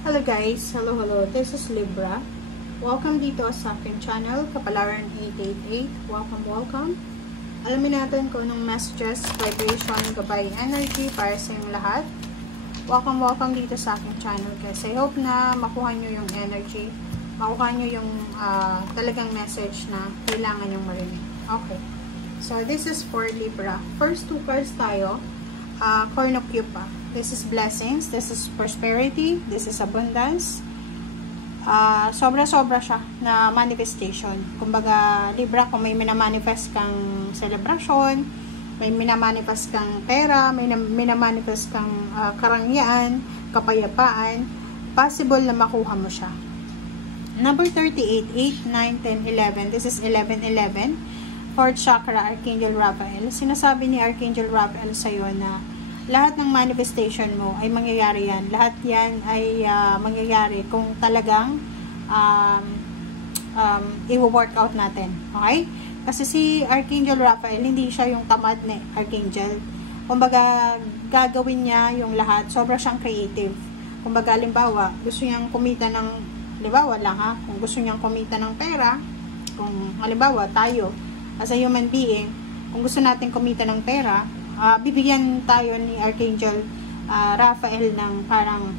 Hello guys, hello, this is Libra. Welcome dito sa aking channel, Kapalaran 888. Welcome. Alamin natin kung anong messages, vibration, gabay, energy para sa inyong lahat. Welcome dito sa aking channel guys. I hope na makuha nyo yung energy, makuha nyo yung talagang message na kailangan nyong marinig. Okay, so this is for Libra. First two cards tayo, Cornucopia. This is blessings, this is prosperity, this is abundance. Sobra-sobra siya na manifestation. Kumbaga, Libra, kung may minamanifest kang celebration, may minamanifest kang pera, may minamanifest kang karangyaan, kapayapaan, possible na makuha mo siya. Number 38, 8, 9, 10, 11. This is 1111. Fourth chakra, Archangel Raphael. Sinasabi ni Archangel Raphael sa'yo na lahat ng manifestation mo ay mangyayari yan. Lahat yan ay mangyayari kung talagang i-work out natin. Okay? Kasi si Archangel Raphael, hindi siya yung tamad na Archangel. Kumbaga, gagawin niya yung lahat. Sobra siyang creative. Kumbaga, halimbawa, gusto niyang kumita ng, halimbawa lang ha, kung gusto niyang kumita ng pera, kung halimbawa, tayo, as a human being, kung gusto natin kumita ng pera, bibigyan tayo ni Archangel Raphael ng parang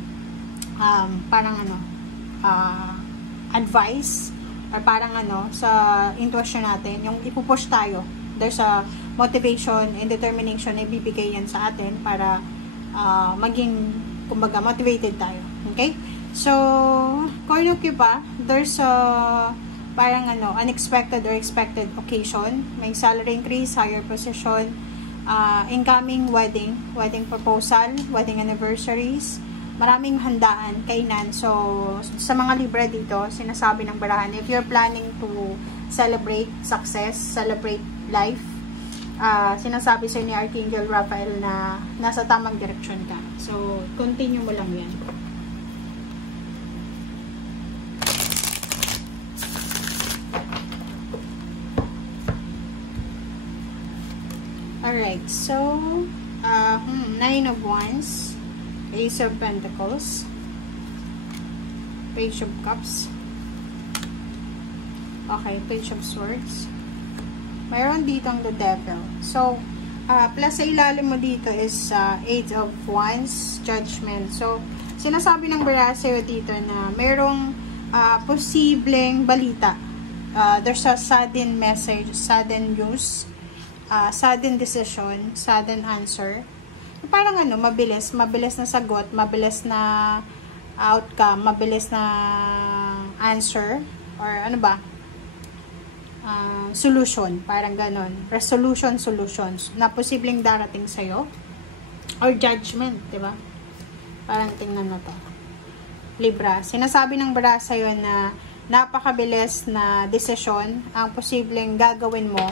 advice or parang sa intuition natin, yung ipupush tayo. There's a motivation and determination na ibibigay yan sa atin para maging, kumbaga, motivated tayo. Okay? So, Cornucopia, there's a parang unexpected or expected occasion. May salary increase, higher position, incoming wedding proposal, wedding anniversaries, maraming handaan, kainan. So, sa mga Libra dito, sinasabi ng barahan, if you're planning to celebrate success, celebrate life, sinasabi sa ni Archangel Raphael na nasa tamang direksyon ka. So, continue mo lang yan. Alright, so, 9 of Wands, Ace of Pentacles, Page of Cups, okay, Page of Swords, mayroon ditong the Devil. So, plus sa ilalim mo dito is 8 of Wands, Judgment. So, sinasabi ng bara sa'yo dito na mayroong posibleng balita. There's a sudden message, sudden news, sudden decision, sudden answer. Parang mabilis na sagot, mabilis na outcome, mabilis na answer, or solution, parang ganon. Solutions na posibleng darating sa'yo, or judgment, diba? Parang tingnan na to. Libra, sinasabi ng bara sa'yo na napakabilis na desisyon ang posibleng gagawin mo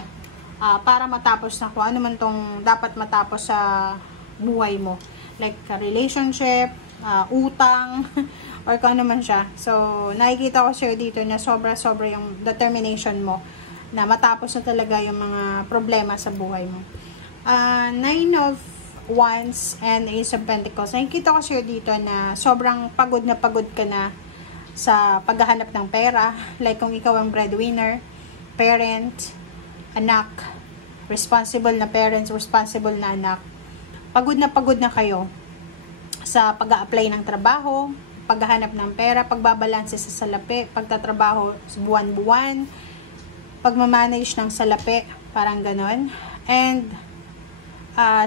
para matapos na kung ano man tong dapat matapos sa buhay mo. Like a relationship, utang, or kung ano man siya. So, nakikita ko sa'yo dito na sobra-sobra yung determination mo na matapos na talaga yung mga problema sa buhay mo. 9 of Wands and Ace of Pentacles. Nakikita ko sa'yo dito na sobrang pagod ka na sa paghahanap ng pera. Like kung ikaw ang breadwinner, parent, anak, responsible na parents, responsible na anak, pagod na kayo sa pag-a-apply ng trabaho, paghahanap ng pera, pagbabalanse sa salapi, pagtatrabaho buwan-buwan, pagmamanage ng salapi, parang ganon. And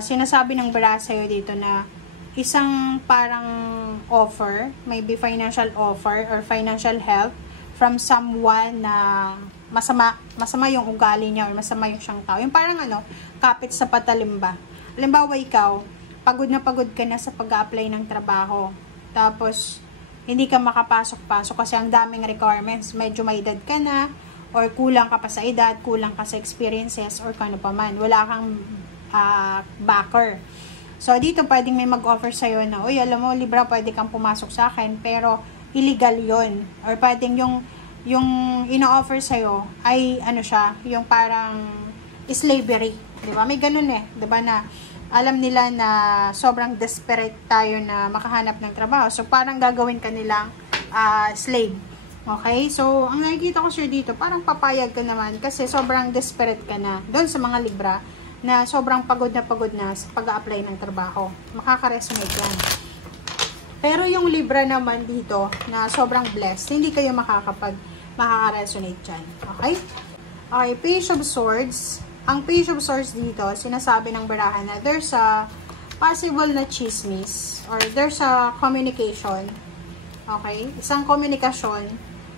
sinasabi ng bara sa'yo dito na isang parang offer, maybe financial offer or financial help from someone na masama yung ugali niya or masama yung siyang tao. Yung parang kapit sa patalim ba. Halimbawa ikaw, pagod ka na sa pag-a-apply ng trabaho. Tapos, hindi ka makapasok-pasok kasi ang daming requirements. Medyo may edad ka na, or kulang ka pa sa edad, kulang ka sa experiences, or kano pa man. Wala kang backer. So, dito pwedeng may mag-offer sa'yo na, uy, alam mo, Libra, pwede kang pumasok sa akin, pero illegal yon. Or pwedeng yung ino-offer sa'yo ay, siya, yung parang slavery. Diba? May ganun diba na alam nila na sobrang desperate tayo na makahanap ng trabaho. So, parang gagawin ka nilang slave. Okay? So, ang nakikita ko sir dito, parang papayag ka naman kasi sobrang desperate ka na doon sa mga Libra na sobrang pagod na sa pag-a-apply ng trabaho. Makaka-resonate yan. Pero yung Libra naman dito na sobrang blessed, hindi kayo makaka-resonate dyan. Okay? Okay, Page of Swords. Ang Page of Swords dito, sinasabi ng barahan na there's a possible na chismis or there's a communication. Okay? Isang komunikasyon,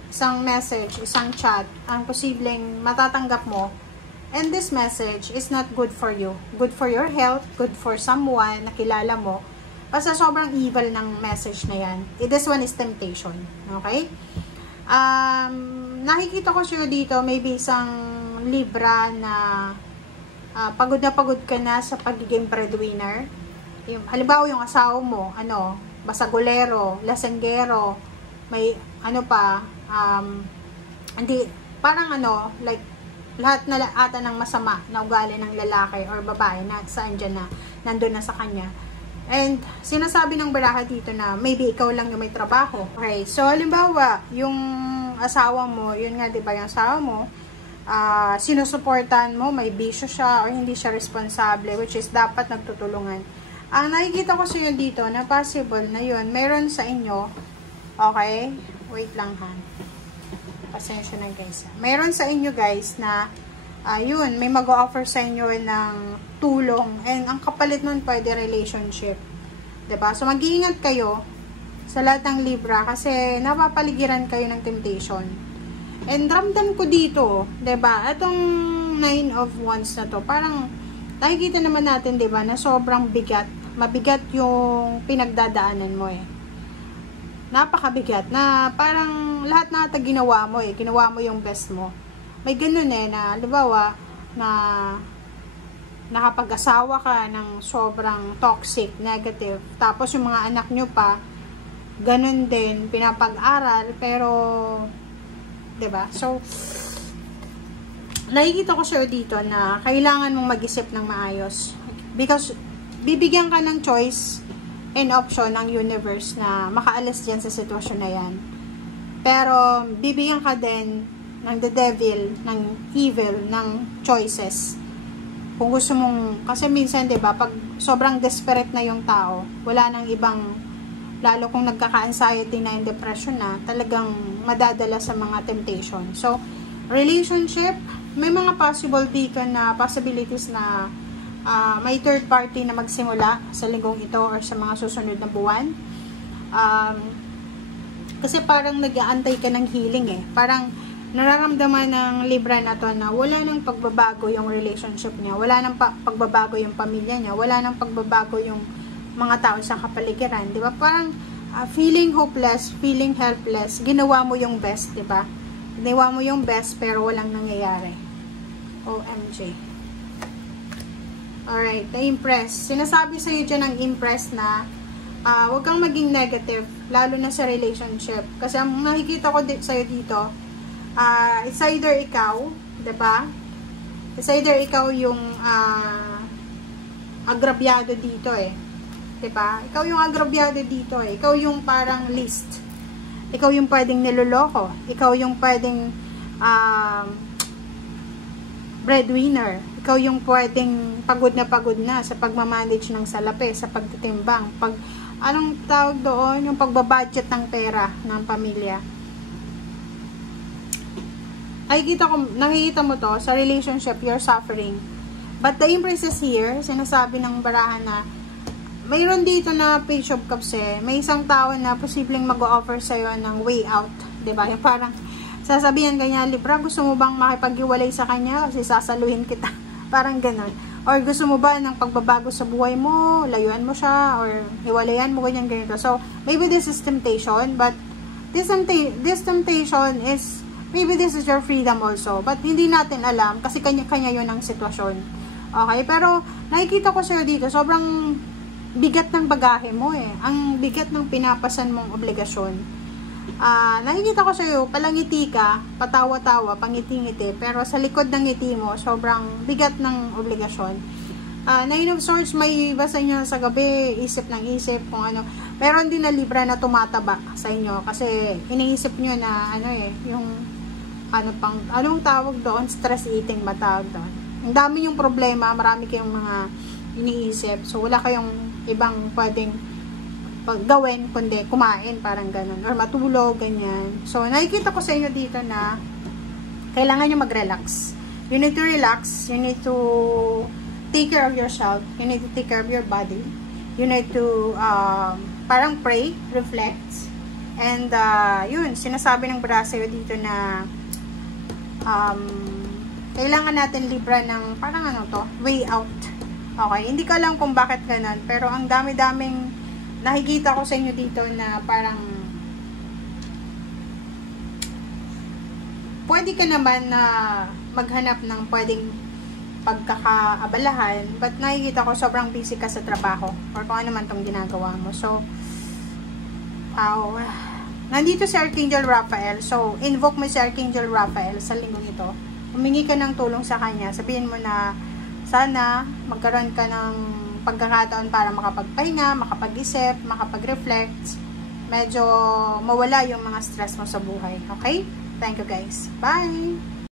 isang message, isang chat, ang posibleng matatanggap mo. And this message is not good for you. Good for your health, good for someone na kilala mo. Basta sobrang evil ng message na yan. This one is temptation. Okay? Nakikita ko siya dito, maybe isang Libra na pagod ka na sa pagiging breadwinner. Halimbawa yung asawa mo, basagulero, lasenggero, may hindi, parang like, lahat na ata ng masama na ugali ng lalaki or babae na saan dyan na, nandun na sa kanya. And, sinasabi ng baraha dito na maybe ikaw lang yung may trabaho. Okay, so halimbawa, yung asawa mo, yun nga, diba, yung asawa mo, sinusuportan mo, may bisyo siya or hindi siya responsable, which is dapat nagtutulungan. Ang nakikita ko sa inyo dito na possible na yun, meron sa inyo, okay, wait lang ha, pasensya na guys. Meron sa inyo guys na, yun, may mag-offer sa inyo ng tulong, and ang kapalit nun pwede relationship. Diba? So, mag-iingat kayo sa lahat ng Libra kasi napapaligiran kayo ng temptation. And ramdam ko dito, 'di ba? Atong 9 of Wands na to, parang nakikita naman natin, 'di ba, na sobrang bigat, mabigat yung pinagdadaanan mo eh. Napakabigat na parang lahat na ata ginawa mo eh, ginawa mo yung best mo. May ganun eh na, halimbawa, na nakapag-asawa ka ng sobrang toxic, negative. Tapos yung mga anak nyo pa, ganun din, pinapag-aral, pero 'di ba? So, nakikita ko sir dito na kailangan mong mag-isip ng maayos. Because, bibigyan ka ng choice and option ng universe na makaalis dyan sa sitwasyon na yan. Pero, bibigyan ka din ng the devil, ng evil, ng choices. Kung gusto mong, kasi minsan, 'di ba, pag sobrang desperate na yung tao, wala nang ibang, lalo kung nagkaka-anxiety na and depression na, talagang madadala sa mga temptation. So, relationship, may mga possible dito na possibilities na may third party na magsimula sa linggong ito or sa mga susunod na buwan. Kasi parang nag-aantay ka ng healing eh. Parang nararamdaman ng Libra na to na wala nang pagbabago yung relationship niya, wala nang pagbabago yung pamilya niya, wala nang pagbabago yung mga tao sa kapaligiran, di ba? Parang feeling hopeless, feeling helpless, ginawa mo yung best, di ba? Ginawa mo yung best pero walang nangyayari. OMG. Alright, na-impress. Sinasabi sa'yo dyan ng impress na huwag kang maging negative, lalo na sa relationship. Kasi ang nakikita ko sa'yo dito, it's either ikaw, di ba? It's either ikaw yung agrabyado dito eh. Diba? Ikaw yung agrabyado dito eh. Ikaw yung parang list. Ikaw yung pwedeng niloloko. Ikaw yung pwedeng breadwinner. Ikaw yung pwedeng pagod na sa pagmamanage ng salapi, sa pagtitimbang. Anong tawag doon? Yung pagbabudget ng pera ng pamilya. Nakikita mo to sa relationship, you're suffering. But the Empress is here, sinasabi ng barahan na mayroon dito na Page of Cups eh. May isang tao na posibleng mag-offer sa'yo ng way out. Diba? Yung parang sasabihan kanya, Libra, gusto mo bang makipag-iwalay sa kanya? Kasi sasaluhin kita. Parang ganun. Or gusto mo ba ng pagbabago sa buhay mo? Layuan mo siya? Or iwalayan mo? Ganyan, ganito. So, maybe this is temptation. But this temptation is, maybe this is your freedom also. But hindi natin alam. Kasi kanya-kanya yun ang sitwasyon. Okay? Pero, nakikita ko sa'yo dito, sobrang bigat ng bagahe mo eh. Ang bigat ng pinapasan mong obligasyon. Nakikita ko sa'yo, palangiti ka, patawa-tawa, pangiti-ngiti, pero sa likod ng ngiti mo, sobrang bigat ng obligasyon. Nine of Swords, may basa nyo sa gabi, isip ng isip, kung ano. Meron din na Libra na tumataba sa inyo, kasi iniisip nyo na, yung, anong tawag doon? Stress eating ba tawag doon? Ang dami yung problema, marami kayong mga iniisip, so wala kayong ibang pwedeng gawin, kundi kumain, parang ganun, or matulog, ganyan. So, nakikita ko sa inyo dito na, kailangan nyo mag-relax. You need to relax, you need to take care of yourself. You need to take care of your body. You need to parang pray, reflect. And yun, sinasabi ng braso dito na kailangan natin Libra ng parang way out. Okay, hindi ko alam kung bakit ganun, pero ang dami-daming nakikita ko sa inyo dito na parang pwede ka naman na maghanap ng pwedeng pagkakaabalahan, but nakikita ko sobrang busy ka sa trabaho or kung ano man tong ginagawa mo. So, nandito si Archangel Raphael. So, invoke mo si Archangel Raphael sa linggong ito. Humingi ka ng tulong sa kanya. Sabihin mo na sana magkaroon ka ng pagkakataon para makapagpahinga, makapag-isip, makapag-reflect, medyo mawala yung mga stress mo sa buhay. Okay? Thank you guys. Bye!